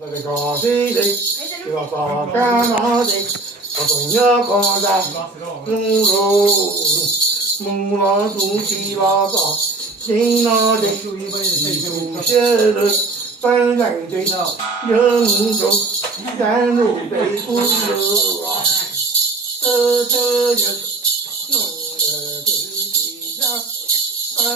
这个西的，这个啥干哪的，我总要看在路路，木拉土地拉萨，新那的，有些人本人的，人中山路北不路啊，这人弄得地上，本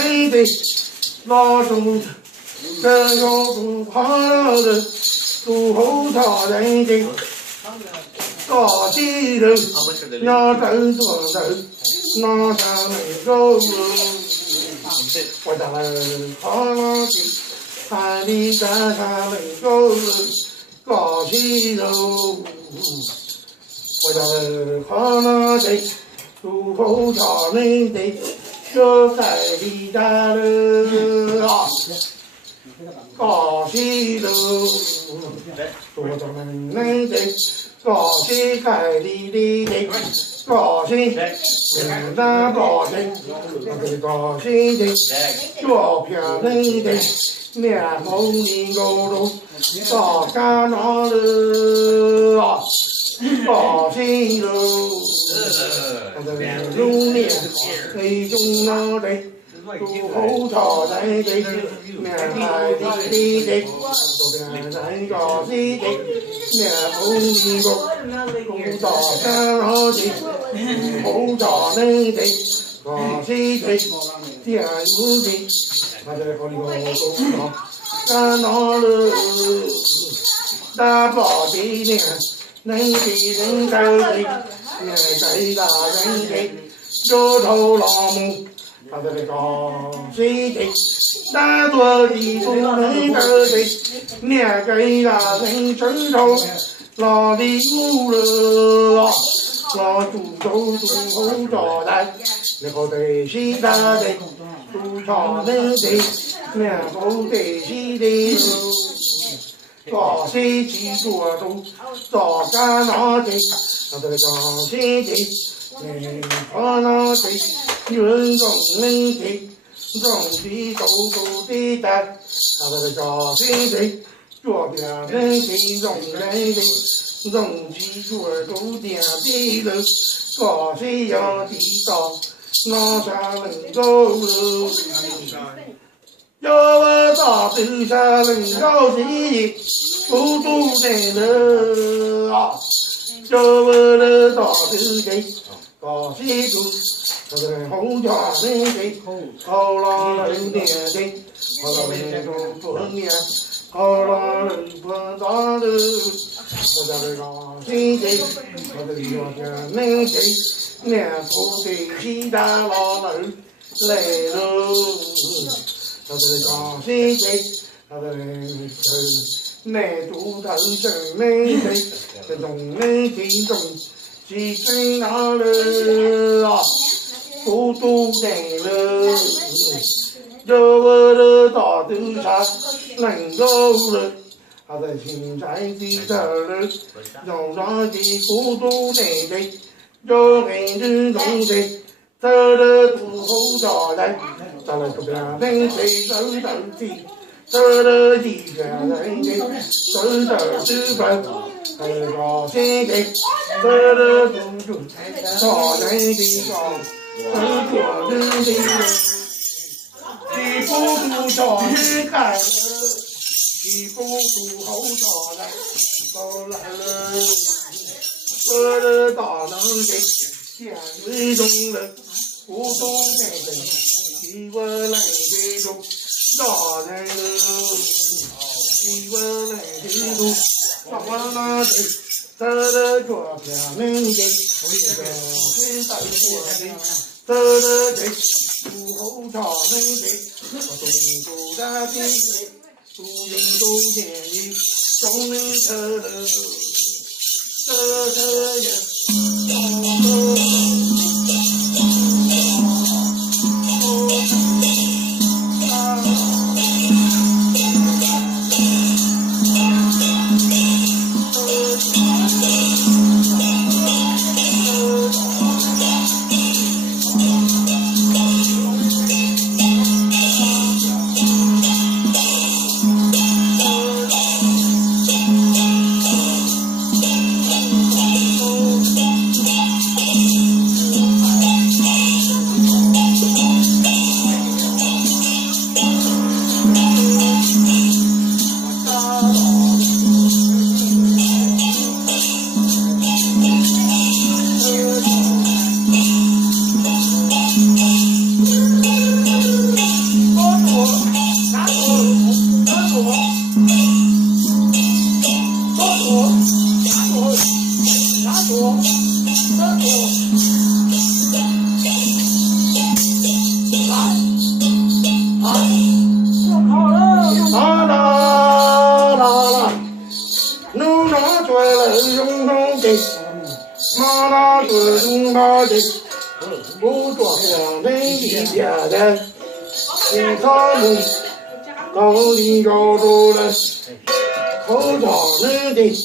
人的老中这要不怕的诸侯大人的大地人要真做人那上没有我在怕了的海里在上没有高兴喽我在怕了的诸侯大人的这海里在了高兴喽做咱们的高兴海里的高兴简单高兴高兴的做漂亮的面红的高楼大干哪了高兴喽如面黑中那的诸侯朝代的面海的的都变成高兴的面红的高大干哪的诸侯朝代的高兴的天有的他在高里高干哪了大宝的脸能给人高的面给大人的有头老母他在高兴的大多的不能高的面给大人伸手老的母了老猪头猪后招来然后对西大的猪朝人的面后对西的高兴的做主早干哪的他在高兴的可能的运动人的种的走走的带他在高兴的左边人的种人的种起左走点的人高兴要地道那下能够了要我大地下能高兴不住的了要我的大地的高兴住他在红家人的好了人年的好了人中不年好了人不大的我在高兴的我在有钱人的面部的西大老人来了他在高兴的他在内主头生人的这种人的种是真哪了不都得了有我的大头上能够了他在现在的这儿让上的不都得的有人的东西这的不后找来找来这边人谁走走的这的一个人的走走之本很高兴的这的公主大人的高很过人的你不读找你看了你不读后找来都来了我的大能的天水中人不懂那个比我来的多大人比我来的多大那的他的左边人的是带过的他的这不后朝人的东都在边不人都见你中人车这人中中的，马拉是中马的，不做表妹一家的，你他们高里高住了，口罩女的，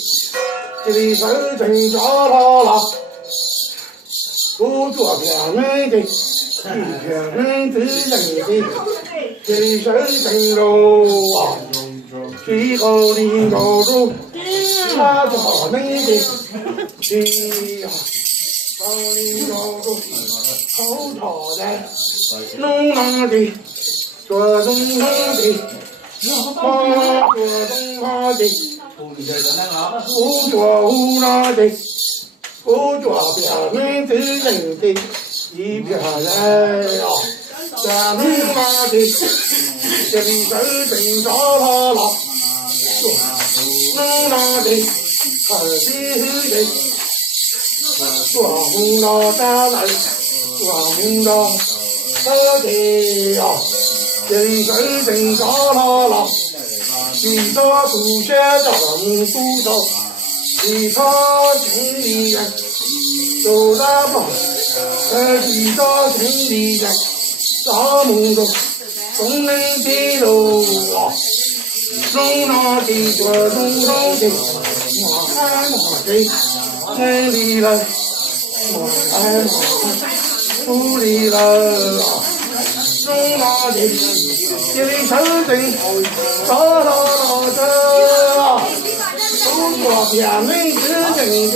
这里手真抓啦啦，不做表妹的，一片人子人的，这里手真肉啊。最后的高处，那做美的，最后的高处，好吵的，弄哪的，做东哪的，做东哪的，不做乌哪的，不做表面的人的，一片人啊，咱们哪的，这里手真抓啦啦。弄哪的，看的的，撞到大来，撞到大的呀，人生真嘎啦啦，其他不学长不走，其他心里人都大棒，其他心里人大梦中，总能的路啊。弄哪的做弄哪的，我爱我的，爱你了，我爱我，不离了。弄哪的，这里手真哒哒哒的，不做表面之人的，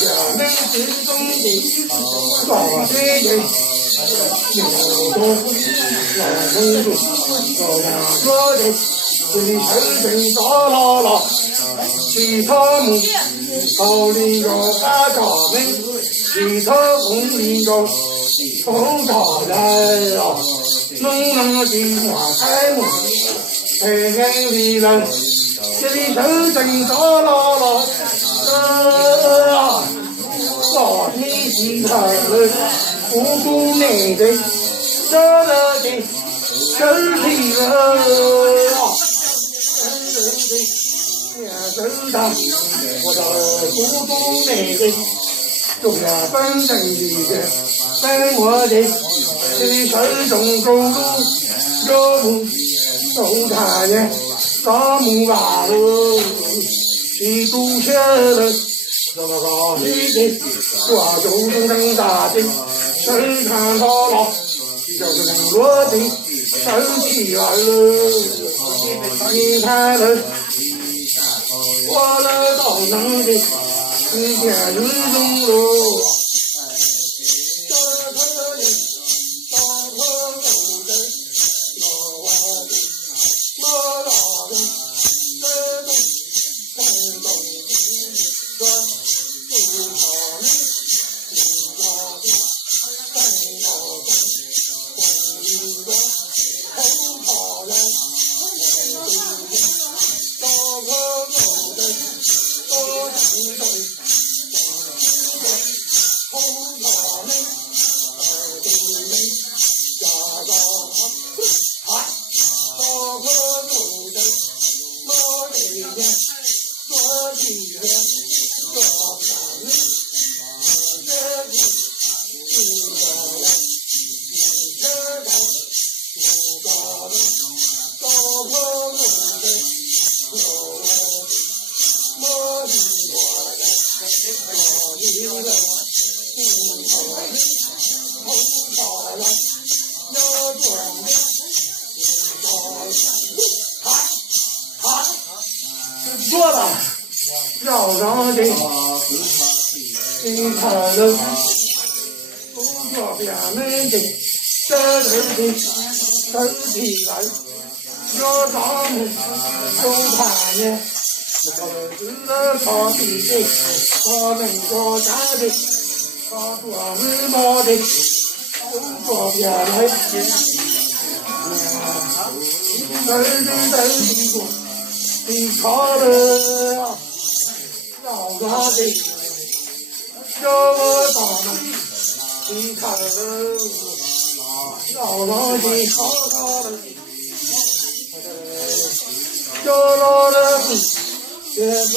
表面之中的，做的人。有多老公主，老娘说的，这里手真哒啦啦，其他木头里个大家们，其他红里个红茶来啊，弄那的花开木，黑黑里来，这里手真哒啦啦，老天气太冷。不顾你的热热的身体了，真的，我的不顾你的，中了真正的在我的这手中走路，热木手看呀，大木把路，去读写了。那么高兴的，我手中能打的。身看到了，就是能落地，手起来了，你看了，我了到能的，你见日中了。做了，绕上去，你看了，不做表面的，这的手起来，要咱们都看呢，我们知道他比的，他们做啥的，他做什么的，不做表面的，走。你看了，绕着的，叫我打了，你看了，绕着的，看了，叫了的，也不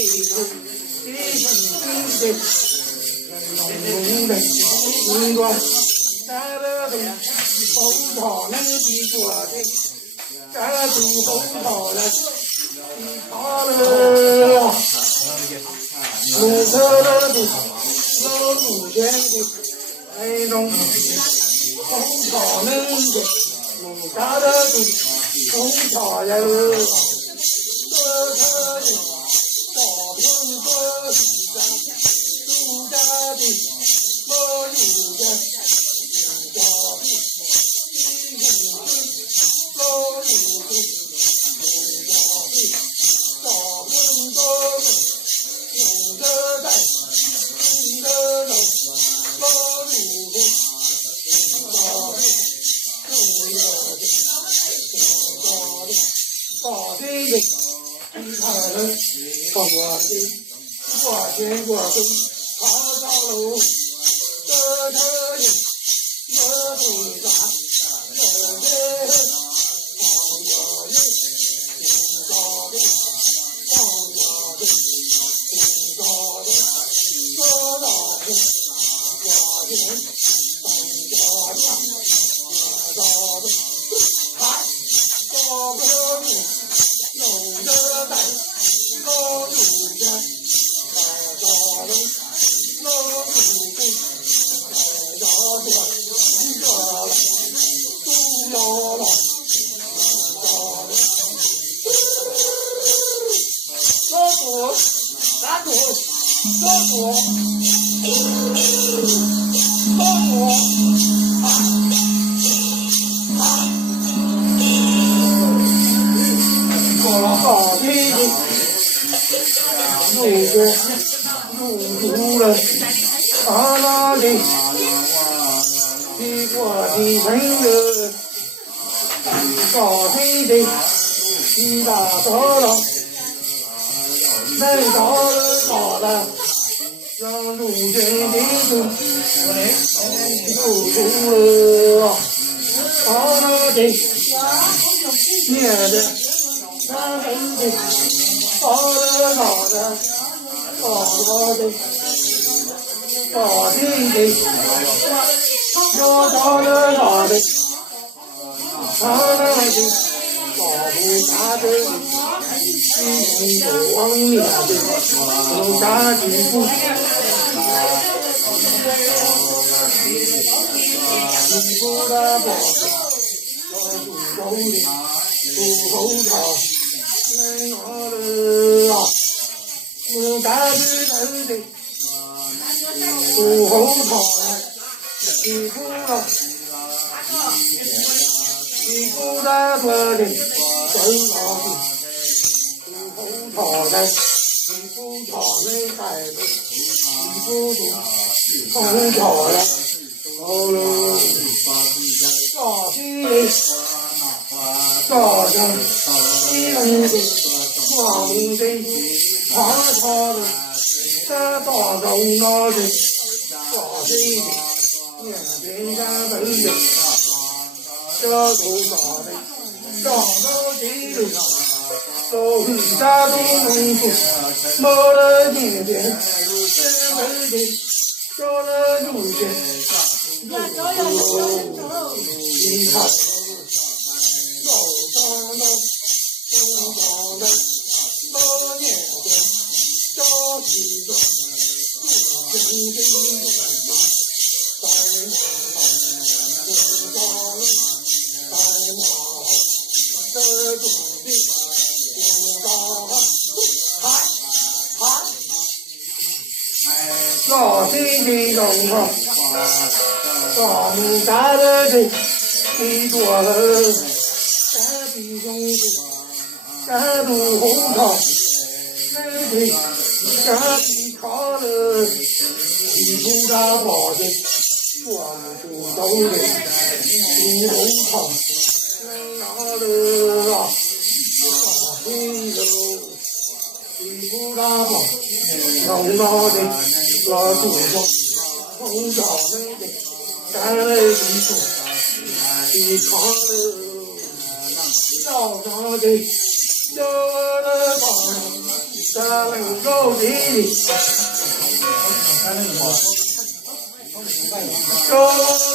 咱们高地里，小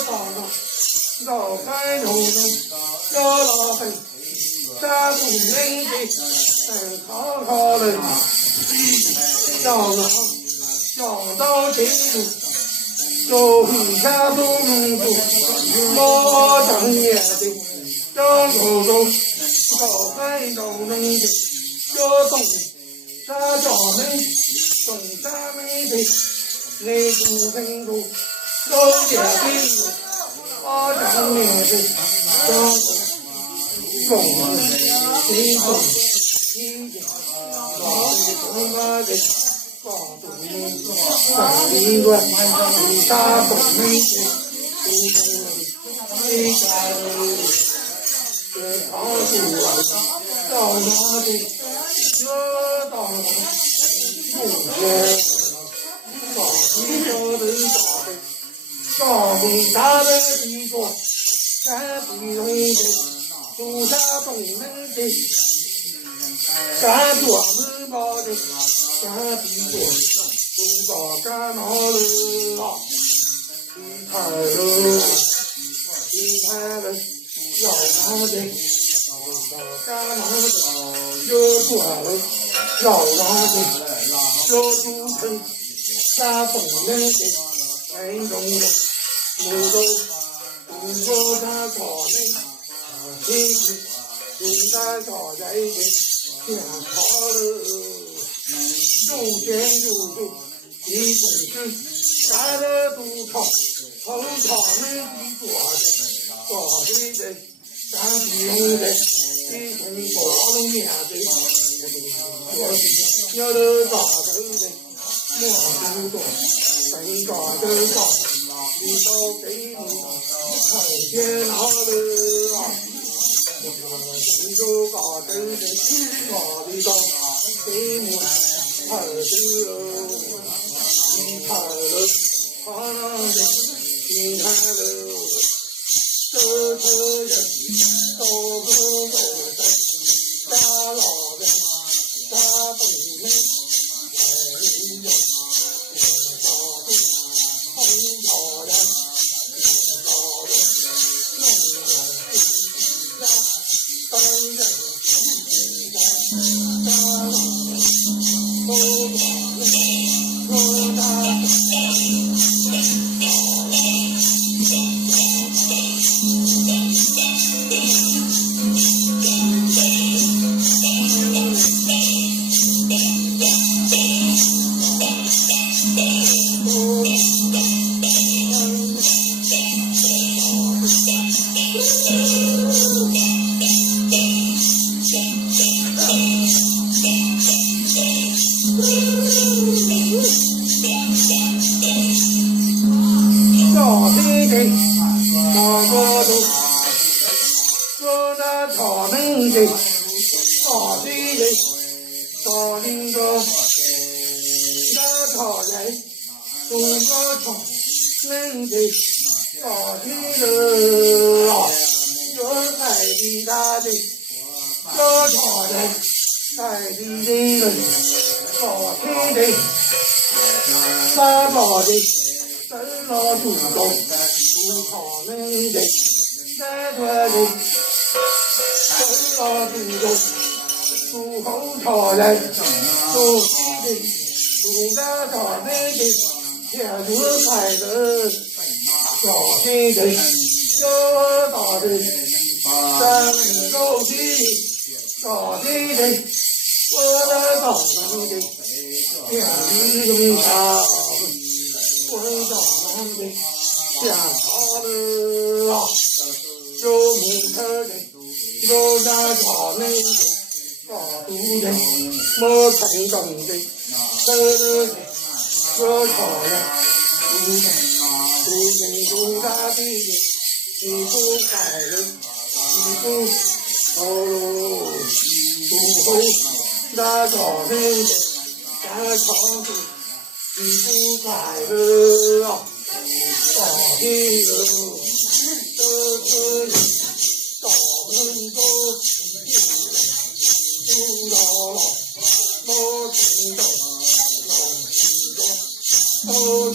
大人，老开头人，小老黑，咱不能的，好好的，小老小到进入。走下东路，莫长眼的，张口中，高开高能的，小东沙家门，东沙门的，内部程度，高点的，巴掌面的，张口公心中，心中，老的东巴的。高东门，大理关，大东门的，一家人，这长树啊，到哪里？这到哪？不见，高地高的大的，高地大的地方，山地中的，树下东门的。干多门包的，干比多，不到干哪了啊？一开了，一开了，要哪的？不到干哪的？有多了，要哪的？有主城，干东门的，很重的，不到干草内，天气，不干草在的。天好了，有钱有地，一公子干了都吵，后场门的做的，咱不用的，一同包了面的，要得大头的，莫不多，本家的高，你到给你看见好了啊。你就把这个马里高给我拍了，你拍了，他那的你拍了，这个人都不走的，大老的大东门，哎呀，大的很漂亮，老的弄的。当然， tu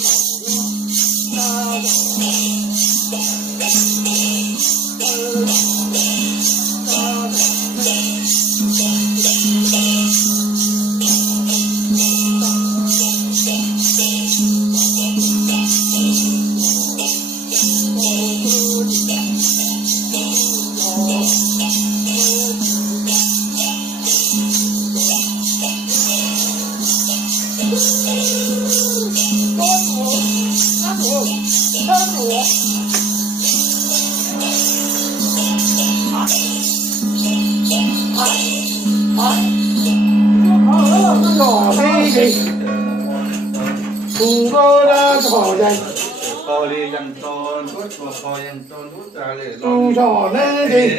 cho nên gì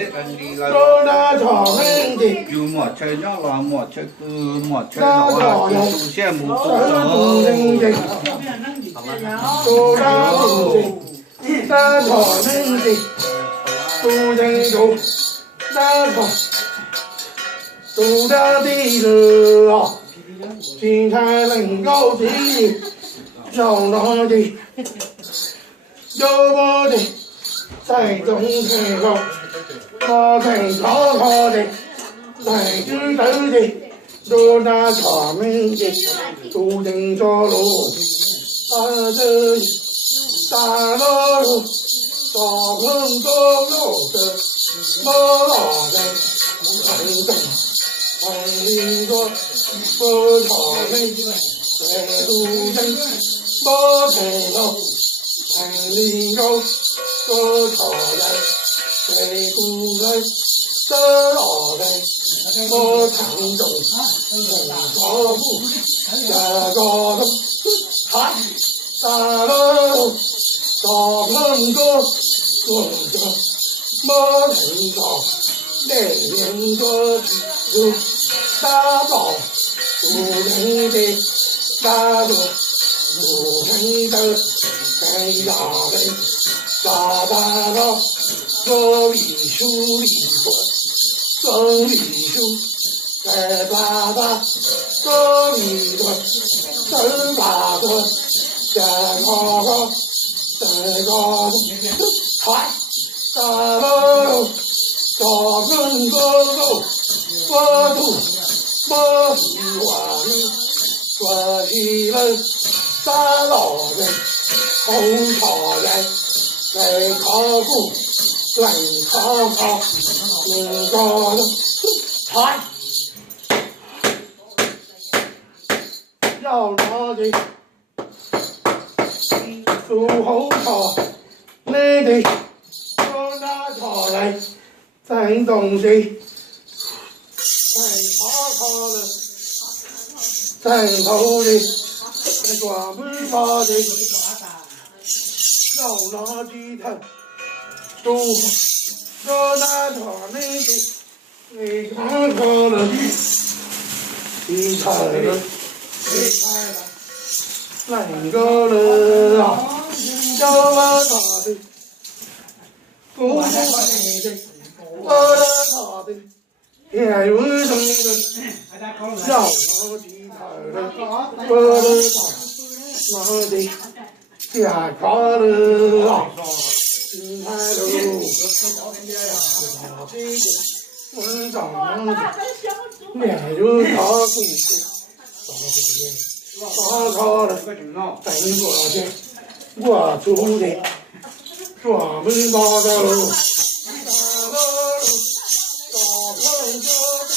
tôi đã cho nên gì dù một chơi nhỏ là một chơi cứ một chơi nhỏ là tu xe mù tu tôi đã tu gì ta cho nên gì tu danh tu đã cho tu đã đi rồi xin thay lần câu gì giàu nó gì vô vô đi thầy tổng thầy học có thầy có đi thầy cứ tới đi đô đa thỏa minh đi tu tình cho lũ ta chơi ta lo tỏ hương tô lỗ tự mơ lỏ đây thầy tình thầy linh có mơ thỏa minh để tu tình mơ thầy lâu thầy linh có cơ thọ đây thầy tu đây tơ lỏ đây mơ thẳng trọng thầy có vụ già gò đông hát ta lơ tỏ hơn cơ tuần cơ mơ thầy tỏ để liên cơ dù ta tỏ tu đánh đi ta được tu đánh tơ thầy đỏ đây大大的歌里书里过，歌里书，在大大歌里的，真大的，在高高，在高中，嗨，大了，大更高高，我都我喜欢你，我喜欢大老人，红草人。来考古，来考考，你高的菜，要拿的树后草，你的我拿草来，咱东西，再考考了，再头的，再抓不着的。要拿鸡蛋，都说那场那个，你看看了，你猜了，你猜了，哪个人啊？叫我他的，不是你的，我的他的，也有什么？要拿鸡蛋了，我的他，拿的。下课了，进来喽！晚上面有大故事，大考了，等过去，我出的，专门把的喽，大碰着的，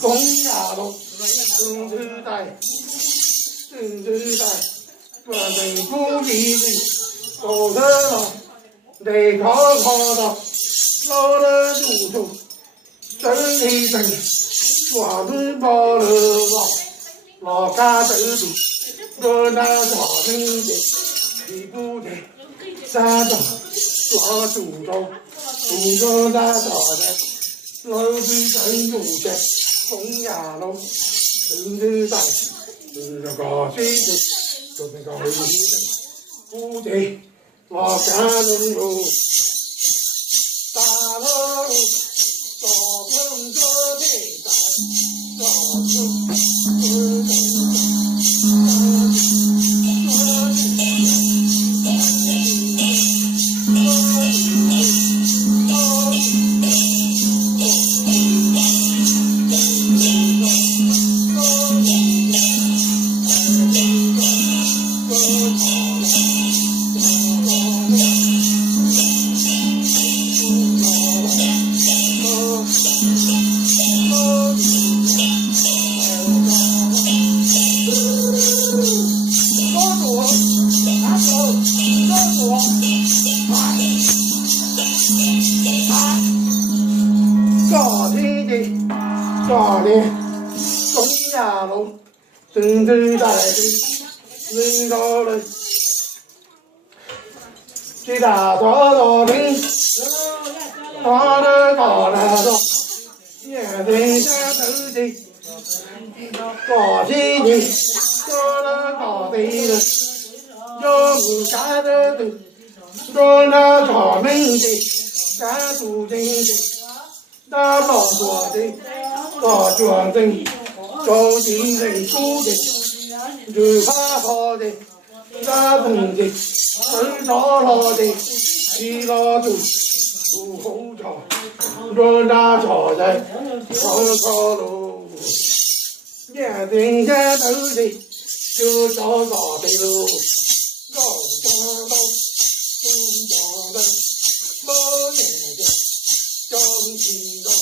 公鸭咯，生子带，生子带，专门鼓励的，走得了，得考考的，老了住住，真一真，抓住包了吧，老家头子，我那大人的，屁股的，山上老祖宗，祖宗那大人，老是真有的，东亚路，人人在，那个谁的，就那个谁的，不对，老家人路，大路，早晨做的早，早晨。真正在的人道人，最大多的人，他的高来着，年人下头的，高的人，高了高的人，要不下头的，到那专门的，干出人的，大老多的，大专人。找金人多的，热怕好的，打工的，挣着了的，起了就不红着，让那家人上草路，年龄下头的就找找的路，找找到不找的，老年的找不到。